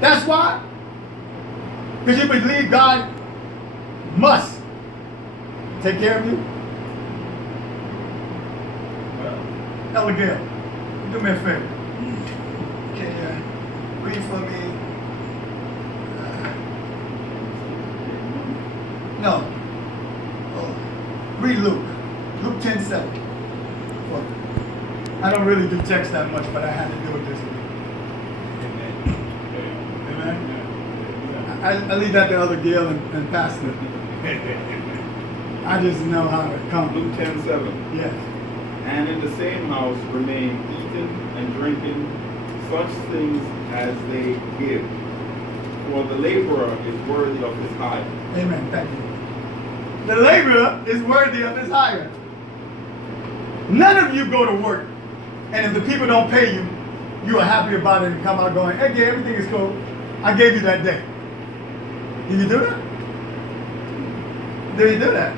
That's why? Because you believe God must take care of you? Elder Gail, do me a favor. Can you read for me? No. Oh, read Luke. Luke 10:7. Well, I don't really do text that much, but I had to do it this way. Amen. I leave that to Elder Gail and Pastor. I just know how it comes. Luke 10:7. Yes. And in the same house remain eating and drinking such things as they give. For the laborer is worthy of his hire. Amen. Thank you. The laborer is worthy of his hire. None of you go to work, and if the people don't pay you, you are happy about it and come out going, hey, yeah, everything is cool. I gave you that day. Did you do that? Did you do that?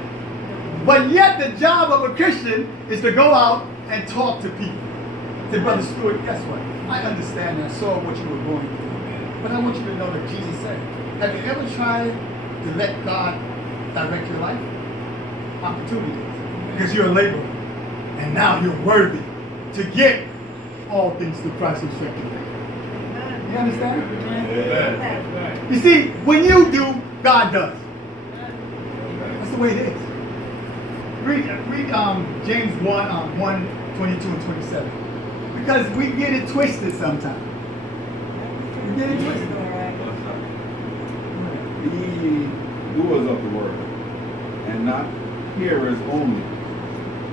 But yet the job of a Christian is to go out and talk to people. Say, Brother Stewart, guess what? I understand and I saw what you were going through. But I want you to know that Jesus said, have you ever tried to let God direct your life? Opportunities. Because you're a laborer. And now you're worthy to get all things through Christ who strengthens you. You understand? Amen. You see, when you do, God does. That's the way it is. Read James 1:22 and 27. Because we get it twisted sometimes. We get it twisted. Be doers of the word, and not hearers only,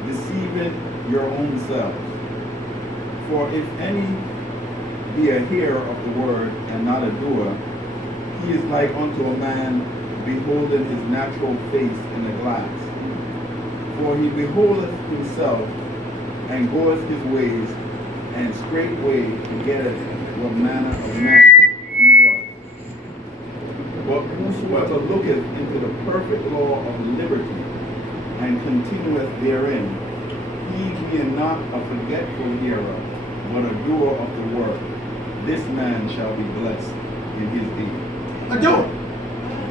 deceiving your own selves. For if any be a hearer of the word and not a doer, he is like unto a man beholding his natural face in a glass. For he beholdeth himself and goeth his ways, and straightway forgetteth what manner of man he was. But whosoever looketh into the perfect law of liberty, and continueth therein, he being not a forgetful hearer, but a doer of the word, this man shall be blessed in his deed. A doer.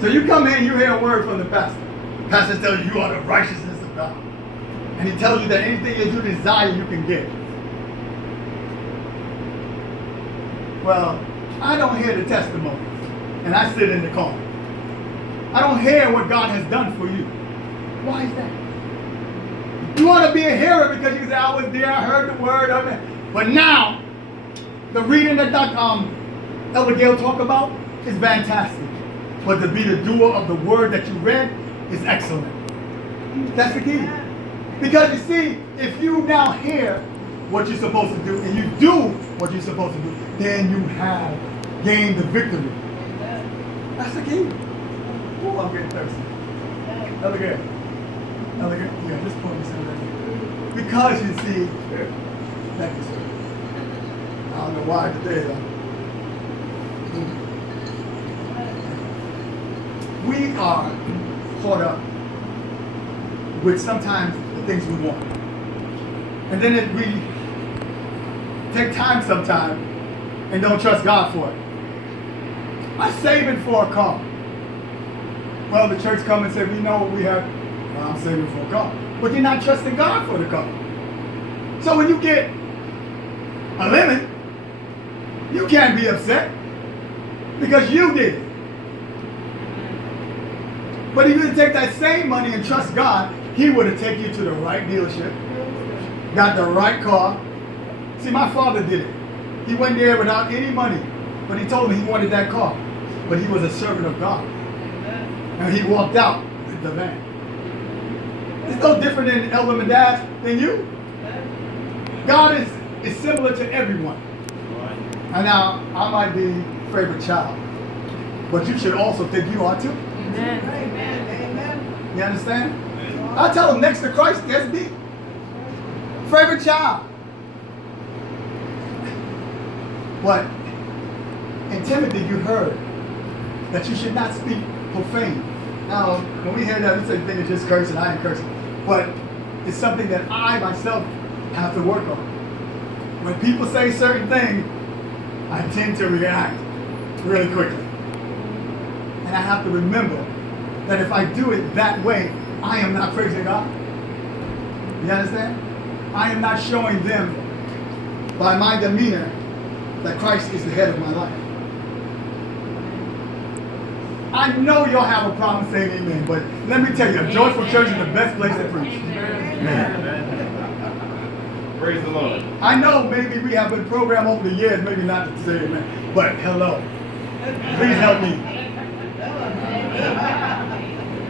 So you come in, you hear a word from the pastor. The pastor tells you you are the righteousness of God. And he tells you that anything that you desire, you can get. Well, I don't hear the testimonies, and I sit in the corner. I don't hear what God has done for you. Why is that? You want to be a hearer because you say, I was there, I heard the word of it. But now, the reading that Elder Gail talked about is fantastic. But to be the doer of the word that you read is excellent. That's the key. Because you see, if you now hear what you're supposed to do and you do what you're supposed to do, then you have gained the victory. That's the key. Oh, I'm getting thirsty. Elder Gail. Elder Gail. Yeah, just point this in right here. Because you see, thank you, sir. I don't know why today, though. We are caught up with sometimes the things we want. And then we take time sometimes and don't trust God for it. I'm saving for a car. Well, the church come and say, we know what we have. Well, I'm saving for a car. But you're not trusting God for the car. So when you get a lemon, you can't be upset because you did it. But if you would take that same money and trust God, He would have taken you to the right dealership, got the right car. See, my father did it. He went there without any money, but he told me he wanted that car. But he was a servant of God. And he walked out with the van. It's no different than Elder Madad than you. God is similar to everyone. And now, I might be favorite child, but you should also think you are too. Amen. Amen. You understand? I tell them next to Christ, there's me. Favorite child. But in Timothy, you heard that you should not speak profane. Now, when we hear that, we say, think it's just cursing, I ain't cursing. But it's something that I myself have to work on. When people say certain things, I tend to react. really quickly. And I have to remember that if I do it that way, I am not praising God. You understand? I am not showing them by my demeanor that Christ is the head of my life. I know y'all have a problem saying amen, but let me tell you, a joyful church is the best place to preach. Amen. Praise the Lord. I know maybe we have been programmed over the years, maybe not to say amen, but hello. Please help me.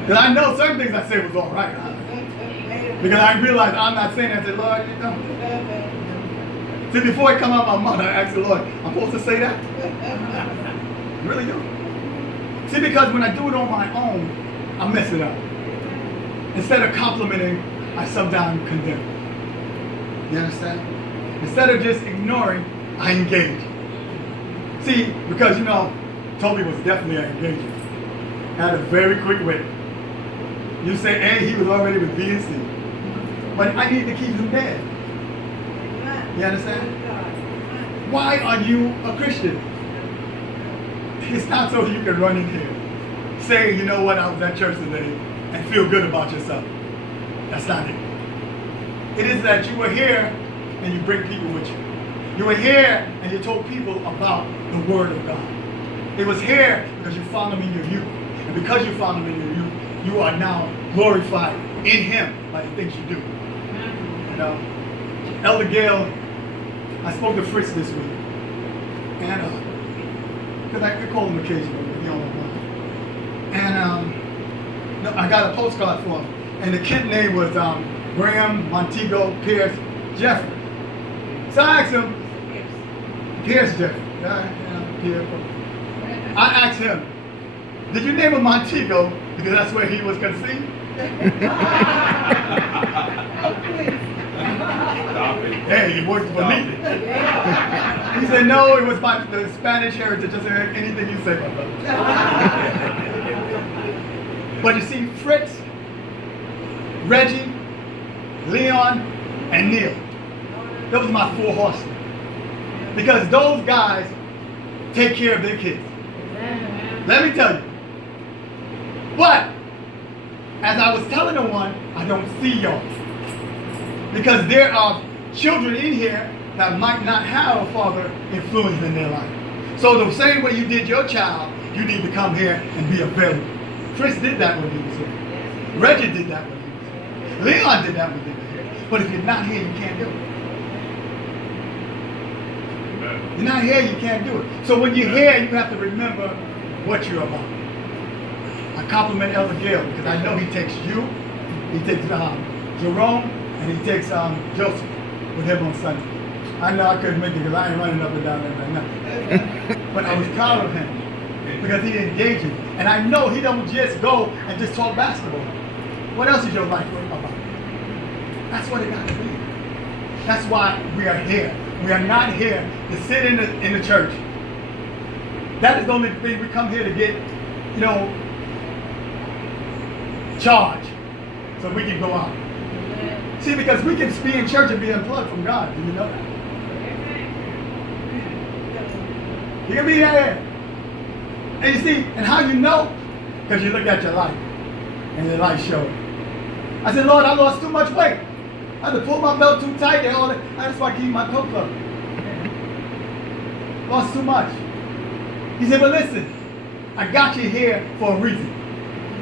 Because I know certain things I said was all right. Because I realized I'm not saying that. I said, Lord, you know. See, before it come out of my mouth, I asked the Lord, I'm supposed to say that? I really do. See, because when I do it on my own, I mess it up. Instead of complimenting, I sometimes condemn. You understand? Instead of just ignoring, I engage. See, because you know, Toby was definitely an engager. Had a very quick wit. You say A, he was already with B and C. But I need to keep him dead. You understand? Why are you a Christian? It's not so you can run in here, say, you know what, I was at church today, and feel good about yourself. That's not it. It is that you were here and you bring people with you. You were here and you told people about the Word of God. It was here because you found Him in your youth. And because you found Him in your youth, you are now glorified in Him by the things you do. You know, Elder Gale, I spoke to Fritz this week. And, because I call him occasionally, but he don't want. And I got a postcard for him. And the kid name was Graham, Montego, Pierce, Jeffrey. So I asked him, Pierce Jeffrey. I asked him, did you name him Montego because that's where he was conceived? Hey, he worked for me. He said, no, it was by the Spanish heritage. Just anything you say, my brother. But you see, Fritz, Reggie, Leon, and Neil. Those are my 4 horsemen. Because those guys take care of their kids. Let me tell you. But, as I was telling the one, I don't see y'all. Because there are children in here that might not have a father influence in their life. So the same way you did your child, you need to come here and be available. Chris did that when he was here. Reggie did that when he was here. Leon did that when he was here. But if you're not here, you can't do it. You're not here, you can't do it. So when you're here, you have to remember what you're about. I compliment Elder Gale because I know he takes you, he takes Jerome, and he takes Joseph with him on Sunday. I know I couldn't make it because I ain't running up and down there right now. But I was proud of him because he engaging. And I know he don't just go and just talk basketball. What else is your life about? That's what it got to be. That's why we are here. We are not here to sit in the church. That is the only thing we come here to get, you know, charge so we can go out. See, because we can be in church and be unplugged from God. Do you know that? You can be there. And you see, and how you know? Because you look at your life. And your life shows. I said, Lord, I lost too much weight. I had to pull my belt too tight and all that. That's why I keep my coat covered. Lost too much. He said, but listen, I got you here for a reason.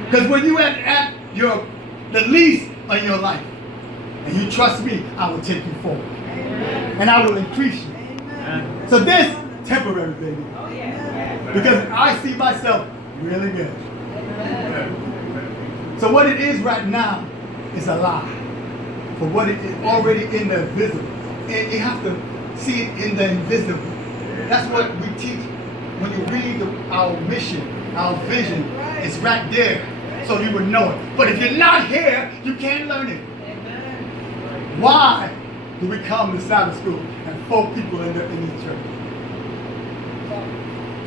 Because when you at the least of your life, and you trust me, I will take you forward. Amen. And I will increase you. Amen. So this, temporary, baby. Oh, yeah. Because I see myself really good. Amen. So what it is right now is a lie. For what it is already in the visible. And you have to see it in the invisible. That's what we teach. When you read our mission, our vision, it's right there. So you would know it. But if you're not here, you can't learn it. Why do we come to Sabbath school and 4 people in this church?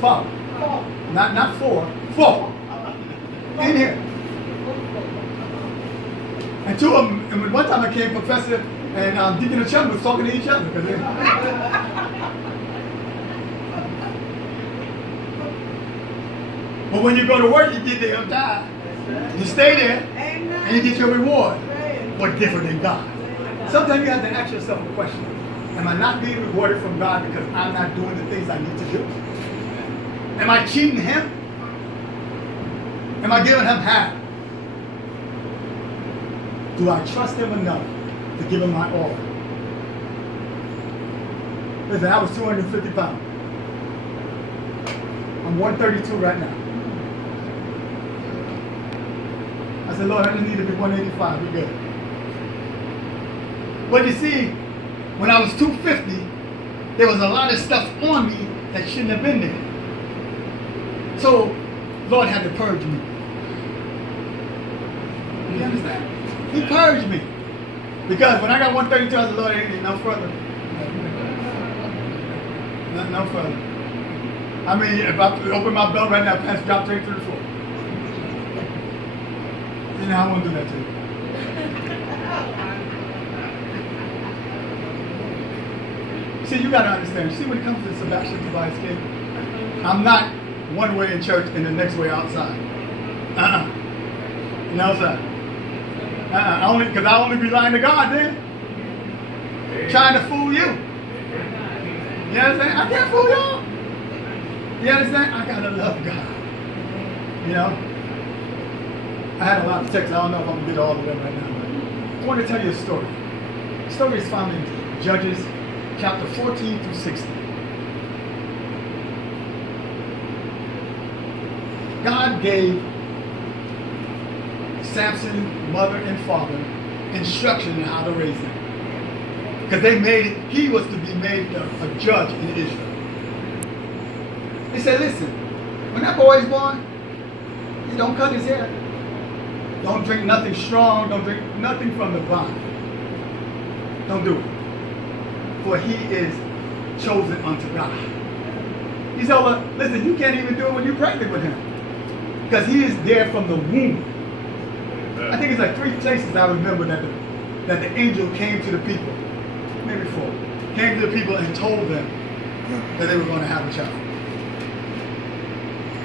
4. Not 4. 4. In here. And 2 of them, and one time I came, Professor and Deacon and Chum was talking to each other. But when you go to work, you get there on time. You stay there, and you get your reward. But different than God. Sometimes you have to ask yourself a question. Am I not being rewarded from God because I'm not doing the things I need to do? Am I cheating Him? Am I giving Him half? Do I trust Him enough to give Him my all? Listen, I was 250 pounds. I'm 132 right now. I said, Lord, I just need to be 185. We're good. But you see, when I was 250, there was a lot of stuff on me that shouldn't have been there. So, Lord had to purge me. You understand? He purged me. Because when I got 132, I said, Lord, it ain't no further. No further. I mean, if I open my belt right now, pants drop straight to the floor. You know, I won't do that to you. See, you got to understand. See, when it comes to Sebastian Tobias King, I'm not one way in church and the next way outside. No, sir. Because I only be lying to God then. Trying to fool you. You understand? I can't fool y'all. You understand? I got to love God. You know? I had a lot of texts. I don't know if I'm going to get all of them right now. But I want to tell you a story. The story is found in Judges chapter 14 through 16. God gave Samson's mother and father instruction on how to raise him. Because he was to be made a judge in Israel. He said, listen, when that boy is born, you don't cut his hair. Don't drink nothing strong. Don't drink nothing from the vine. Don't do it. For he is chosen unto God. He said, well, listen, you can't even do it when you're pregnant with him. Because he is there from the womb. I think it's like 3 places I remember that the angel came to the people. Maybe 4. Came to the people and told them that they were going to have a child.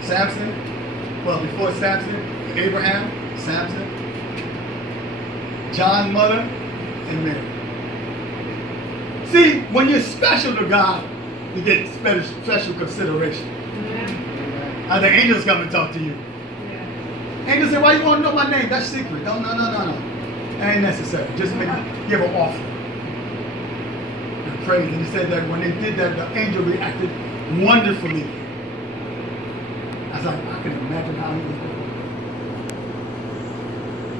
Samson, well, before Samson, Abraham, Samson, John's mother, and Mary. See, when you're special to God, you get special consideration. Yeah. The angels come and talk to you. Yeah. Angels say, why you want to know my name? That's secret. No. That ain't necessary. Just give an offering. And praise. And he said that when they did that, the angel reacted wonderfully. I was like, I can imagine how he was doing.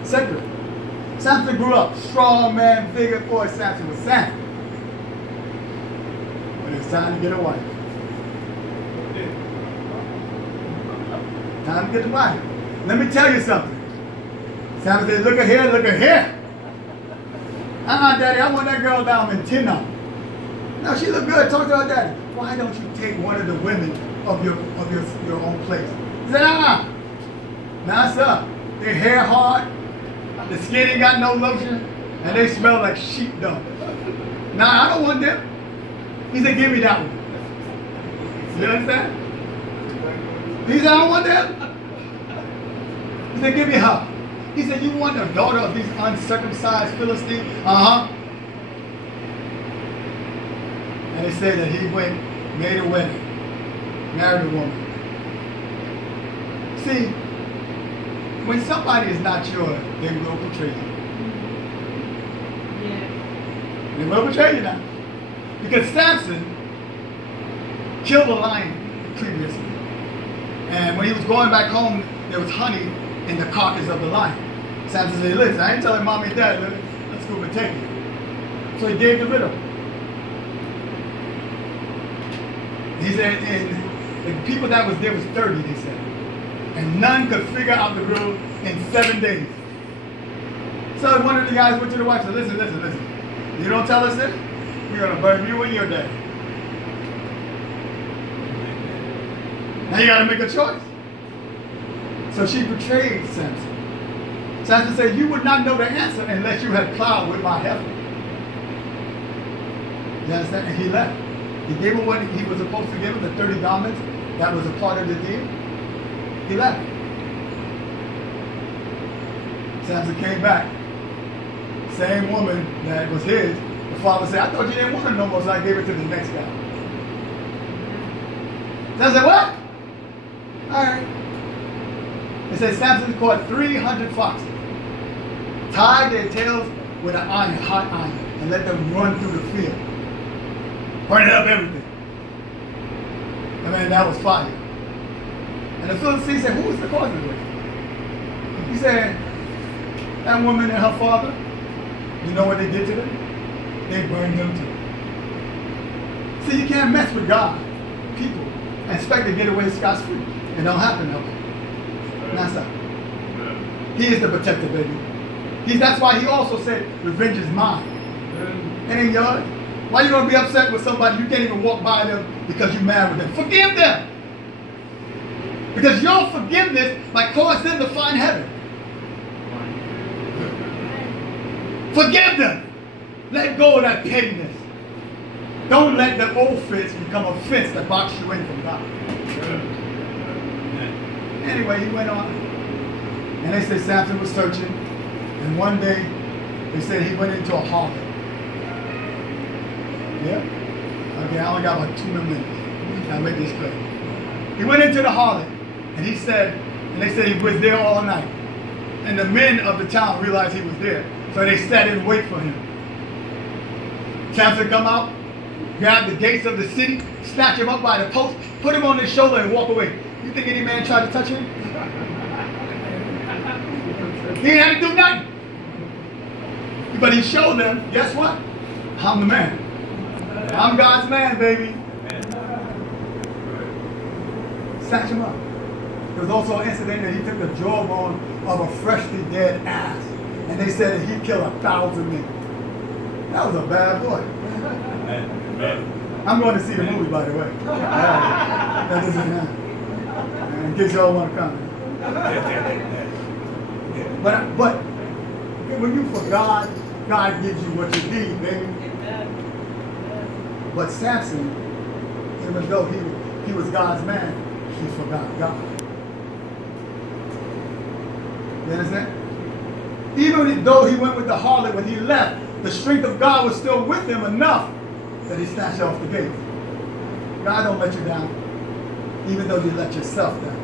Second, Samson grew up. Strong man, bigger boy. Samson was Samson. It's time to get a wife. Time to get a wife. Let me tell you something. Samson said, look at here, look at here. Daddy, I want that girl down in Tino. No, she look good. Talk to her daddy. Why don't you take one of the women of your own place? He said, Nah, sir. Their hair hard, the skin ain't got no lotion, and they smell like sheep dung. Nah, I don't want them. He said, give me that one. You understand? He said, I don't want that. He said, give me her. He said, you want the daughter of these uncircumcised Philistines? And they said that he went, made a wedding, married a woman. See, when somebody is not yours, they will betray you. Yeah. They will betray you now. Because Samson killed a lion previously. And when he was going back home, there was honey in the carcass of the lion. Samson said, listen, I ain't telling mommy and dad, let's go and take it. So he gave the widow. He said, and the people that was there was 30, they said. And none could figure out the rule in 7 days. So one of the guys went to the wife and said, listen. You don't tell us this? We're going to burn you and your dad. Now you got to make a choice. So she betrayed Samson. Samson said, you would not know the answer unless you had plowed with my heifer. You understand? And he left. He gave him what he was supposed to give him, the 30 garments. That was a part of the deal. He left. Samson came back. Same woman that was his. The father said, I thought you didn't want her no more, so I gave it to the next guy. Samson said, what? All right. It says Samson caught 300 foxes, tied their tails with an iron, hot iron, and let them run through the field, burning up everything. I mean, that was fire. And the Philistine said, who was the cause of this? He said, that woman and her father, you know what they did to them? They burned them too. See, you can't mess with God, people, and expect to get away scot-free. It don't happen that way. That's not. He is the protector, baby. That's why he also said, revenge is mine. It ain't yours. Why you gonna be upset with somebody you can't even walk by them because you're mad with them? Forgive them. Because your forgiveness might cause them to find heaven. Forgive them. Let go of that pettiness. Don't let the offense become a fence that blocks you in from God. Anyway, he went on. And they said Samson was searching. And one day, they said he went into a harlot. Yeah? Okay, I only got about 2 more minutes. I'll make this quick. He went into the harlot. And he said, and they said he was there all night. And the men of the town realized he was there. So they sat and wait for him. Samson come out, grab the gates of the city, snatch him up by the post, put him on his shoulder and walk away. You think any man tried to touch him? He ain't had to do nothing. But he showed them, guess what? I'm the man. I'm God's man, baby. Snatch him up. There was also an incident that he took the jawbone of a freshly dead ass. And they said that he'd kill 1,000 men. That was a bad boy. I'm going to see the movie, by the way. That isn't that. In case y'all want to come. But when you for God, God gives you what you need, baby. But Samson, even though he was God's man, he forgot God. You understand? Even though he went with the harlot, when he left, the strength of God was still with him enough that he snatched off the gate. God don't let you down, even though you let yourself down.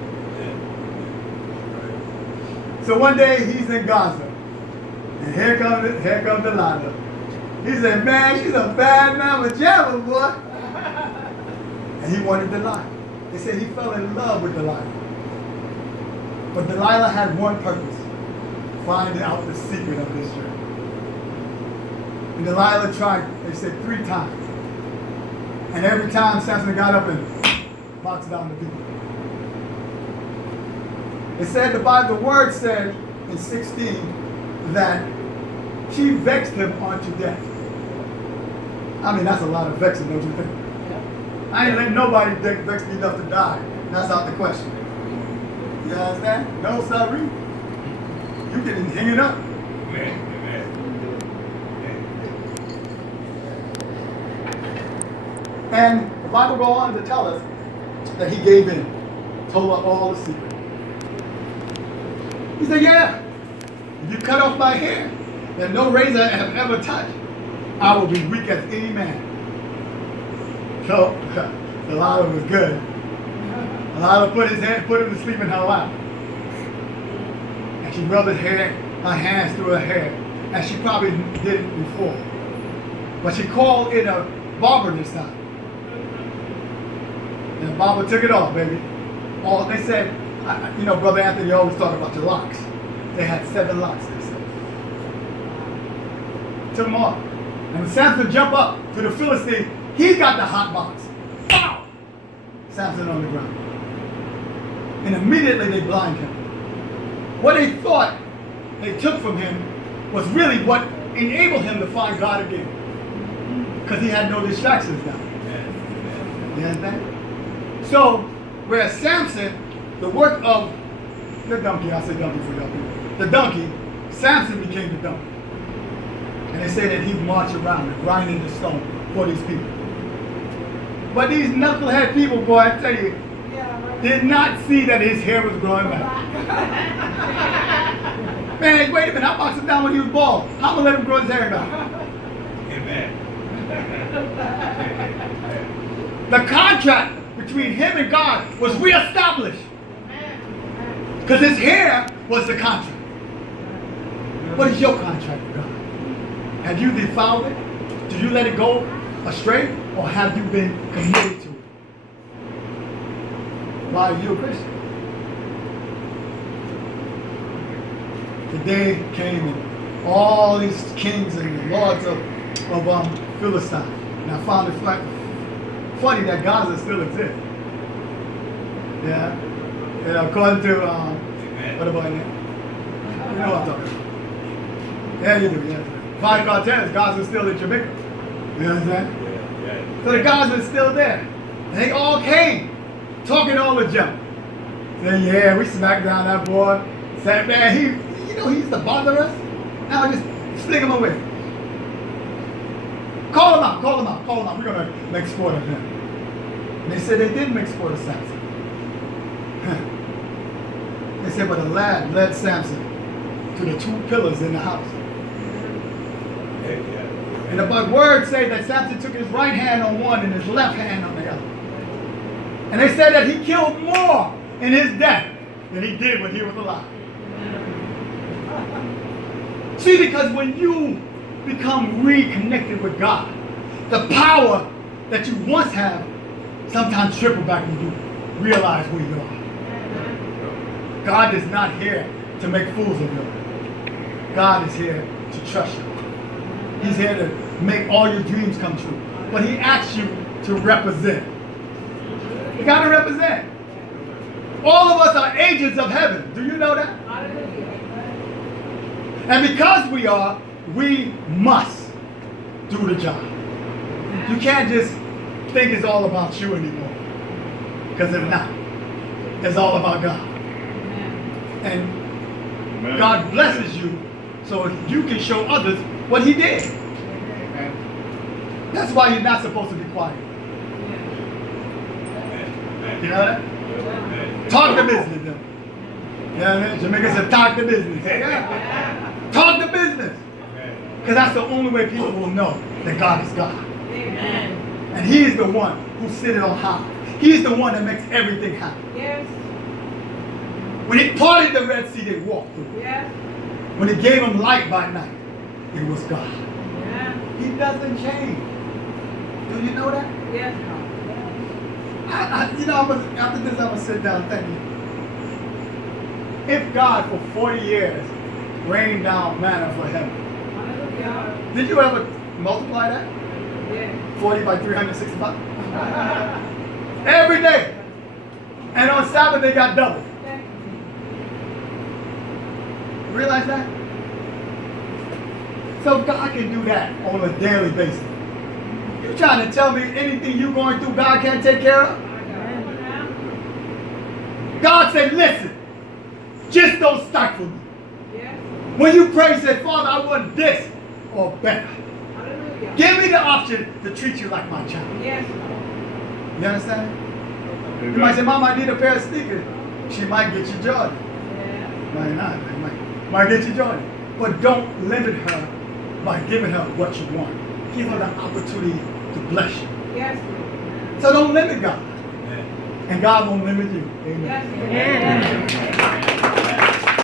So one day he's in Gaza, and here comes Delilah. He said, man, she's a bad mama jamma, boy. And he wanted Delilah. They said he fell in love with Delilah. But Delilah had one purpose: find out the secret of this journey. And Delilah tried, they said, 3 times. And every time Samson got up and boxed down the people. It said, the word said in 16 that she vexed him unto death. I mean, that's a lot of vexing, don't you think? Yeah. I ain't letting nobody vex me enough to die. That's out the question. You understand? No, sorry. You can hang it up. And the Bible goes on to tell us that he gave in, told her all the secret. He said, yeah, if you cut off my hair that no razor have ever touched, I will be weak as any man. So, Delilah was good. Delilah put him to sleep in her lap. And she rubbed her hands through her hair, as she probably did before. But she called in a barber this time. And the barber took it off, baby. They said, you know, Brother Anthony always talk about your locks. They had 7 locks, they said. Took them off. And when Samson jumped up to the Philistine, he got the hot box. Pow! Samson on the ground. And immediately they blind him. What they thought they took from him was really what enabled him to find God again. Because he had no distractions now. You understand? So, whereas Samson, the work of the donkey, I say donkey for y'all people, the donkey, Samson became the donkey. And they say that he marched around and grinding the stone for these people. But these knucklehead people, boy, I tell you, did not see that his hair was growing back. Man, wait a minute, I boxed him down when he was bald. How am I going to let him grow his hair back? Amen. The contract between him and God was reestablished. Because his hair was the contract. What is your contract with God? Have you defiled it? Do you let it go astray? Or have you been committed to it? Why are you a Christian? The day came and all these kings and the lords of Philistine. And I found it funny that Gaza still exists. Yeah. And according to, what about it? You know what I'm talking about. Yeah, you do, yeah. Five Cortez, Gaza's still in Jamaica. You know what I'm saying? So the Gaza is still there. And they all came, talking all the junk. Saying, yeah, we smacked down that boy. Said, man, he used to bother us. Now just sling him away. Call him out. We're going to make sport of him. And they said they did make sport of Samson. They said, but a lad led Samson to the two pillars in the house. And the words say that Samson took his right hand on one and his left hand on the other. And they said that he killed more in his death than he did when he was alive. See, because when you become reconnected with God, the power that you once had sometimes triple back when you realize who you are. God is not here to make fools of you. God is here to trust you. He's here to make all your dreams come true. But he asks you to represent. You got to represent. All of us are agents of heaven. Do you know that? And because we are, we must do the job. You can't just think it's all about you anymore. Because it's not. It's all about God. And God blesses you so you can show others what he did. That's why you're not supposed to be quiet. You know that? Talk the business. You know what I mean? Jamaica said talk the business. Yeah. Talk the business. Because that's the only way people will know that God is God. Amen. And he is the one who sits on high. He's the one that makes everything happen. Yes. When he parted the Red Sea, they walked through. Yes. When he gave them light by night, it was God. Yeah. He doesn't change. Do you know that? Yes. After this, I'm going to sit down and think. If God for 40 years rained down manna for heaven, Hallelujah. did you ever multiply that? Yeah. 40 by 365? Every day. And on Sabbath, they got double. Realize that? So God can do that on a daily basis. You trying to tell me anything you're going through God can't take care of? God said, listen, just don't stifle me. Yes. When you pray, say, Father, I want this or better. Hallelujah. Give me the option to treat you like my child. Yes. You understand? You might say, Mom, I need a pair of sneakers. She might get you Jordan. Yeah. Might not. Might get you Jordan. But don't limit her by giving her what you want. Give her the opportunity to bless you. Yes. So don't limit God. And God won't limit you. Amen. Yes. Amen.